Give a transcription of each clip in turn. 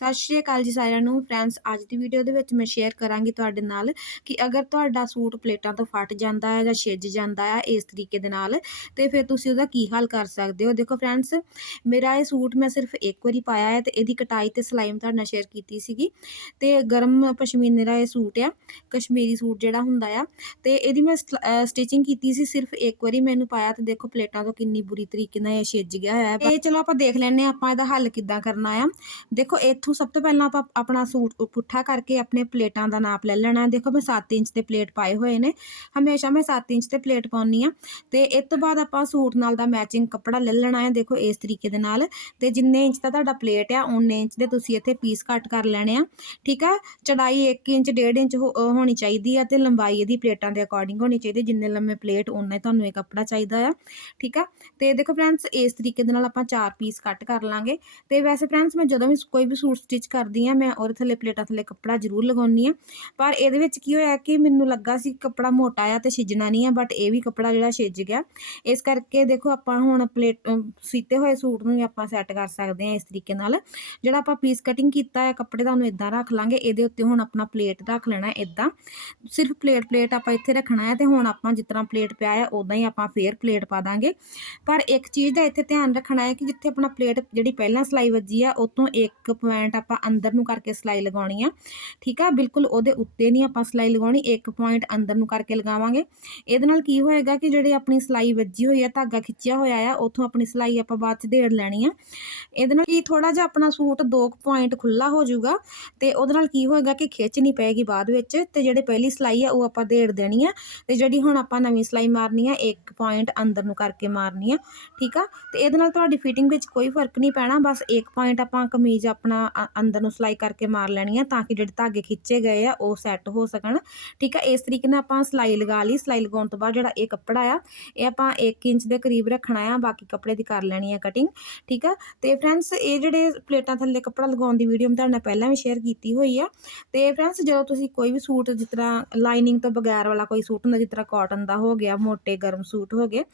ਸਤਿ ਸ਼੍ਰੀ ਅਕਾਲ ਜੀ ਸਾਰਿਆਂ ਨੂੰ। ਫਰੈਂਡਸ, ਅੱਜ ਦੀ ਵੀਡੀਓ ਦੇ ਵਿੱਚ ਮੈਂ ਸ਼ੇਅਰ ਕਰਾਂਗੀ ਤੁਹਾਡੇ ਨਾਲ ਕਿ ਅਗਰ ਤੁਹਾਡਾ ਸੂਟ ਪਲੇਟਾਂ ਤੋਂ ਫਟ ਜਾਂਦਾ ਹੈ ਜਾਂ ਛਿੱਜ ਜਾਂਦਾ ਹੈ ਇਸ ਤਰੀਕੇ ਦੇ ਨਾਲ, ਤੇ ਫਿਰ ਤੁਸੀਂ ਉਹਦਾ ਕੀ ਹੱਲ ਕਰ ਸਕਦੇ ਹੋ। ਦੇਖੋ ਫਰੈਂਡਸ, ਮੇਰਾ ਇਹ ਸੂਟ ਮੈਂ ਸਿਰਫ ਇੱਕ ਵਾਰੀ ਪਾਇਆ ਹੈ ਤੇ ਇਹਦੀ ਕਟਾਈ ਤੇ ਸਿਲਾਈ ਮੈਂ ਤੁਹਾਡੇ ਨਾਲ ਸ਼ੇਅਰ ਕੀਤੀ ਸੀਗੀ। ਤੇ ਗਰਮ ਪਸ਼ਮੀਨੇ ਦਾ ਇਹ ਸੂਟ ਆ, ਕਸ਼ਮੀਰੀ ਸੂਟ ਜਿਹੜਾ ਹੁੰਦਾ ਆ, ਤੇ ਇਹਦੀ ਮੈਂ ਸਟਿਚਿੰਗ ਕੀਤੀ ਸੀ ਸਿਰਫ ਇੱਕ ਵਾਰੀ ਮੈਨੂੰ ਪਾਇਆ ਤੇ ਦੇਖੋ ਪਲੇਟਾਂ ਤੋਂ ਕਿੰਨੀ ਬੁਰੀ ਤਰੀਕੇ ਨਾਲ ਇਹ ਛਿੱਜ ਗਿਆ ਹੋਇਆ ਹੈ। ਇਹ ਚਲੋ ਆਪਾਂ ਦੇਖ ਲੈਣੇ ਆਪਾਂ ਇਹਦਾ ਹੱਲ ਕਿੱਦਾਂ ਕਰਨਾ ਆ। ਦੇਖੋ ਇਹ ਇੱਥੋਂ ਸਭ ਤੋਂ ਪਹਿਲਾਂ ਆਪਾਂ ਆਪਣਾ ਸੂਟ ਪੁੱਠਾ ਕਰਕੇ ਆਪਣੇ ਪਲੇਟਾਂ ਦਾ ਨਾਪ ਲੈ ਲੈਣਾ। ਦੇਖੋ ਮੈਂ 7 ਇੰਚ ਦੇ ਪਲੇਟ ਪਾਏ ਹੋਏ ਨੇ। ਹਮੇਸ਼ਾ ਮੈਂ 7 ਇੰਚ ਤੇ ਪਲੇਟ ਪਾਉਣੀ ਆ ਤੇ ਇਸ ਤੋਂ ਬਾਅਦ ਆਪਾਂ ਸੂਟ ਨਾਲ ਦਾ ਮੈਚਿੰਗ ਕੱਪੜਾ ਲੈ ਲੈਣਾ ਹੈ। ਦੇਖੋ ਇਸ ਤਰੀਕੇ ਦੇ ਨਾਲ। ਤੇ ਜਿੰਨੇ ਇੰਚ ਦਾ ਤੁਹਾਡਾ ਪਲੇਟ ਆ ਉਨੇ ਇੰਚ ਦੇ ਤੁਸੀਂ ਇੱਥੇ ਪੀਸ ਕੱਟ ਕਰ ਲੈਣੇ ਆ। ਠੀਕ ਆ? ਚੜਾਈ 1 ਇੰਚ 1.5 ਇੰਚ ਹੋਣੀ ਚਾਹੀਦੀ ਆ ਤੇ ਲੰਬਾਈ ਇਹਦੀ ਪਲੇਟਾਂ ਦੇ ਅਕੋਰਡਿੰਗ ਹੋਣੀ ਚਾਹੀਦੀ। ਜਿੰਨੇ ਲੰਮੇ ਪਲੇਟ ਉਨਾ ਹੀ ਤੁਹਾਨੂੰ ਇਹ ਕੱਪੜਾ ਚਾਹੀਦਾ ਆ। ਠੀਕ ਆ? ਤੇ ਦੇਖੋ ਫਰੈਂਡਸ, ਇਸ ਤਰੀਕੇ ਦੇ ਨਾਲ ਆਪਾਂ ਚਾਰ ਪੀਸ ਕੱਟ ਕਰ ਲਾਂਗੇ। ਤੇ ਵੈਸੇ ਫਰੈਂਡਸ, ਮੈਂ ਜਦੋਂ ਵੀ ਕੋਈ ਵੀ ਸੂਟ ਸਟਿਚ ਕਰਦੀ ਆ ਮੈਂ ਉਹਦੇ ਥੱਲੇ ਪਲੇਟਾਂ ਥੱਲੇ ਕੱਪੜਾ ਜ਼ਰੂਰ ਲਗਾਉਣੀ ਆ ਪਰ ਇਹਦੇ ਵਿੱਚ ਕੀ ਹੋਇਆ ਕਿ ਮੈਨੂੰ ਲੱਗਾ ਸੀ ਕੱਪੜਾ ਮੋਟਾ ਆ ਤੇ ਛਿਜਣਾ ਨਹੀਂ ਆ ਬਟ ਇਹ ਵੀ ਕੱਪੜਾ ਜਿਹੜਾ ਛਿਜ ਗਿਆ। ਇਸ ਕਰਕੇ ਦੇਖੋ ਆਪਾਂ ਹੁਣ ਪਲੇਟ ਸੀਤੇ ਹੋਏ ਸੂਟ ਨੂੰ ਵੀ ਆਪਾਂ ਸੈੱਟ ਕਰ ਸਕਦੇ ਆ ਇਸ ਤਰੀਕੇ ਨਾਲ। ਜਿਹੜਾ ਆਪਾਂ ਪੀਸ ਕਟਿੰਗ ਕੀਤਾ ਹੈ ਕੱਪੜੇ ਦਾ ਉਹਨੂੰ ਇਦਾਂ ਰੱਖ ਲਾਂਗੇ, ਇਹਦੇ ਉੱਤੇ ਹੁਣ ਆਪਣਾ ਪਲੇਟ ਰੱਖ ਲੈਣਾ ਇਦਾਂ ਸਿਰਫ ਪਲੇਟ ਪਲੇਟ ਆਪਾਂ ਇੱਥੇ ਰੱਖਣਾ ਹੈ ਤੇ ਹੁਣ ਆਪਾਂ ਜਿਸ ਤਰ੍ਹਾਂ ਪਲੇਟ ਪਿਆ ਹੈ ਉਦਾਂ ਹੀ ਆਪਾਂ ਫੇਰ ਪਲੇਟ ਪਾ ਦਾਂਗੇ। ਪਰ ਇੱਕ ਚੀਜ਼ ਦਾ ਇੱਥੇ ਧਿਆਨ ਰੱਖਣਾ ਹੈ ਕਿ ਜਿੱਥੇ ਆਪਣਾ ਪਲੇਟ ਜਿਹੜੀ ਪਹਿਲਾਂ ਸਲਾਈ ਵੱਜੀ ਆ ਉਤੋਂ ਇੱਕ ਪੁਆਇੰਟ ਆਪਾਂ ਅੰਦਰ ਨੂੰ ਕਰਕੇ ਸਲਾਈ ਲਗਾਉਣੀ ਆ। ਠੀਕ ਆ? ਬਿਲਕੁਲ ਉਹਦੇ ਉੱਤੇ ਨਹੀਂ ਆਪਾਂ ਸਲਾਈ ਲਗਾਉਣੀ, ਇੱਕ ਪੁਆਇੰਟ ਅੰਦਰ ਨੂੰ ਕਰਕੇ ਲਗਾਵਾਂਗੇ। ਇਹਦੇ ਨਾਲ ਕੀ ਹੋਏਗਾ ਕਿ ਜਿਹੜੇ ਆਪਣੀ ਸਲਾਈ ਵੱਜੀ ਹੋਈ ਆ, ਧਾਗਾ ਖਿੱਚਿਆ ਹੋਇਆ ਆ, ਉੱਥੋਂ ਆਪਣੀ ਸਲਾਈ ਆਪਾਂ ਬਾਅਦ ਚ ਢੇੜ ਲੈਣੀ ਆ। ਇਹਦੇ ਨਾਲ ਕੀ ਥੋੜਾ ਜਿਹਾ ਆਪਣਾ ਸੂਟ ਦੋ ਪੁਆਇੰਟ ਖੁੱਲਾ ਹੋ ਜਾਊਗਾ ਤੇ ਉਹਦੇ ਨਾਲ ਕੀ ਹੋਏਗਾ ਕਿ ਖਿੱਚ ਨਹੀਂ ਪਏਗੀ ਬਾਅਦ ਵਿੱਚ ਤੇ ਜਿਹੜੇ ਪਹਿਲੀ ਸਲਾਈ ਆ ਉਹ ਆਪਾਂ ਢੇੜ ਦੇਣੀ ਆ ਤੇ ਜਿਹੜੀ ਹੁਣ ਆਪਾਂ ਨਵੀਂ ਸਲਾਈ ਮਾਰਨੀ ਆ, ਇੱਕ ਪੁਆਇੰਟ ਅੰਦਰ ਨੂੰ ਕਰਕੇ ਮਾਰਨੀ ਆ। ਠੀਕ ਆ? ਤੇ ਇਹਦੇ ਨਾਲ ਤੁਹਾਡੀ ਫਿਟਿੰਗ ਵਿੱਚ ਕੋਈ ਫ਼ਰਕ ਨਹੀਂ ਪੈਣਾ, ਬਸ ਇੱਕ ਪੁਆਇੰਟ ਆਪਾਂ ਕਮੀਜ਼ ਆਪਣਾ ਅੰਦਰ ਨੂੰ ਸਲਾਈ ਕਰਕੇ ਮਾਰ ਲੈਣੀ ਆ ਤਾਂ ਕਿ ਜਿਹੜੇ ਧਾਗੇ ਖਿੱਚੇ ਗਏ ਆ, ਉਹ ਸੈੱਟ ਹੋ ਸਕਣ। ਠੀਕ ਆ, ਇਸ ਤਰੀਕੇ ਨਾਲ ਆਪਾਂ ਸਲਾਈ ਲਗਾ ਲਈ। ਸਲਾਈ ਲਗਾਉਣ ਤੋਂ ਬਾਅਦ ਜਿਹੜਾ ਇਹ ਕੱਪੜਾ ਆ, ਇਹ ਆਪਾਂ 1 ਇੰਚ ਦੇ ਕਰੀਬ ਰੱਖਣਾ ਆ। ਬਾਕੀ ਕੱਪੜੇ ਦੀ ਕਰ ਲੈਣੀ ਆ ਕਟਿੰਗ ਠੀਕ ਆ, ਤੇ ਫਰੈਂਡਸ ਇਹ ਜਿਹੜੇ ਪਲੇਟਾਂ ਥੱਲੇ ਕੱਪੜਾ ਲਗਾਉਣ ਦੀ ਵੀਡੀਓ ਮੈਂ ਤੁਹਾਡੇ ਨਾਲ ਪਹਿਲਾਂ ਵੀ ਸ਼ੇਅਰ ਕੀਤੀ ਹੋਈ ਆ। ਤੇ ਫਰੈਂਡਸ ਜਦੋਂ ਤੁਸੀਂ ਕੋਈ ਵੀ ਸੂਟ ਜਿਸ ਤਰ੍ਹਾਂ ਲਾਈਨਿੰਗ ਤੋਂ ਬਗੈਰ ਵਾਲਾ ਕੋਈ ਸੂਟ ਹੁੰਦਾ, ਜਿਸ ਤਰ੍ਹਾਂ ਕਾਟਨ ਦਾ ਹੋ ਗਿਆ, ਮੋਟੇ ਗਰਮ ਸੂਟ ਹੋ ਗਏ,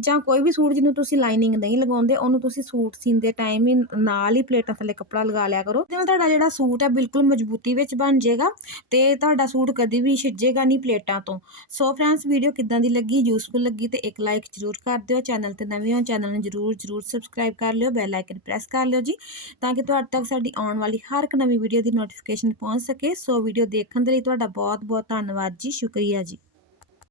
ਜਾਂ ਕੋਈ ਵੀ ਸੂਟ ਜਿਹਨੂੰ ਤੁਸੀਂ ਲਾਈਨਿੰਗ ਨਹੀਂ ਲਗਾਉਂਦੇ, ਉਹਨੂੰ ਤੁਸੀਂ ਸੂਟ ਸੀਂਦੇ ਟਾਈਮ ਹੀ ਨਾਲ ਹੀ ਪਲੇਟਾਂ ਥੱਲੇ ਕੱਪੜਾ ਲਗਾ ਲਿਆ ਕਰੋ। ਜਿਹਦੇ ਤੁਹਾਡਾ ਜਿਹੜਾ ਸੂਟ ਹੈ ਬਿਲਕੁਲ ਮਜ਼ਬੂਤੀ ਵਿੱਚ ਬਣ ਜਾਏਗਾ ਤੇ ਤੁਹਾਡਾ ਸੂਟ ਕਦੀ ਵੀ ਛਿੱਜੇਗਾ ਨਹੀਂ ਪਲੇਟਾਂ ਤੋਂ। ਸੋ ਫਰੈਂਡਸ, ਵੀਡੀਓ ਕਿੱਦਾਂ ਦੀ ਲੱਗੀ? ਯੂਸਫੁਲ ਲੱਗੀ ਤੇ ਇੱਕ ਲਾਈਕ ਜ਼ਰੂਰ ਕਰ ਦਿਓ। ਚੈਨਲ ਤੇ ਨਵੇਂ ਹੋ ਚੈਨਲ ਨੂੰ ਜ਼ਰੂਰ ਜ਼ਰੂਰ ਸਬਸਕ੍ਰਾਈਬ ਕਰ ਲਿਓ। ਬੈਲ ਆਈਕਨ ਪ੍ਰੈਸ ਕਰ ਲਿਓ ਜੀ, ਤਾਂ ਕਿ ਤੁਹਾਡੇ ਤੱਕ ਸਾਡੀ ਆਉਣ ਵਾਲੀ ਹਰ ਇੱਕ ਨਵੀਂ ਵੀਡੀਓ ਦੀ ਨੋਟੀਫਿਕੇਸ਼ਨ ਪਹੁੰਚ ਸਕੇ। ਸੋ ਵੀਡੀਓ ਦੇਖਣ ਦੇ ਲਈ ਤੁਹਾਡਾ ਬਹੁਤ ਬਹੁਤ ਧੰਨਵਾਦ ਜੀ। ਸ਼ੁਕਰੀਆ ਜੀ।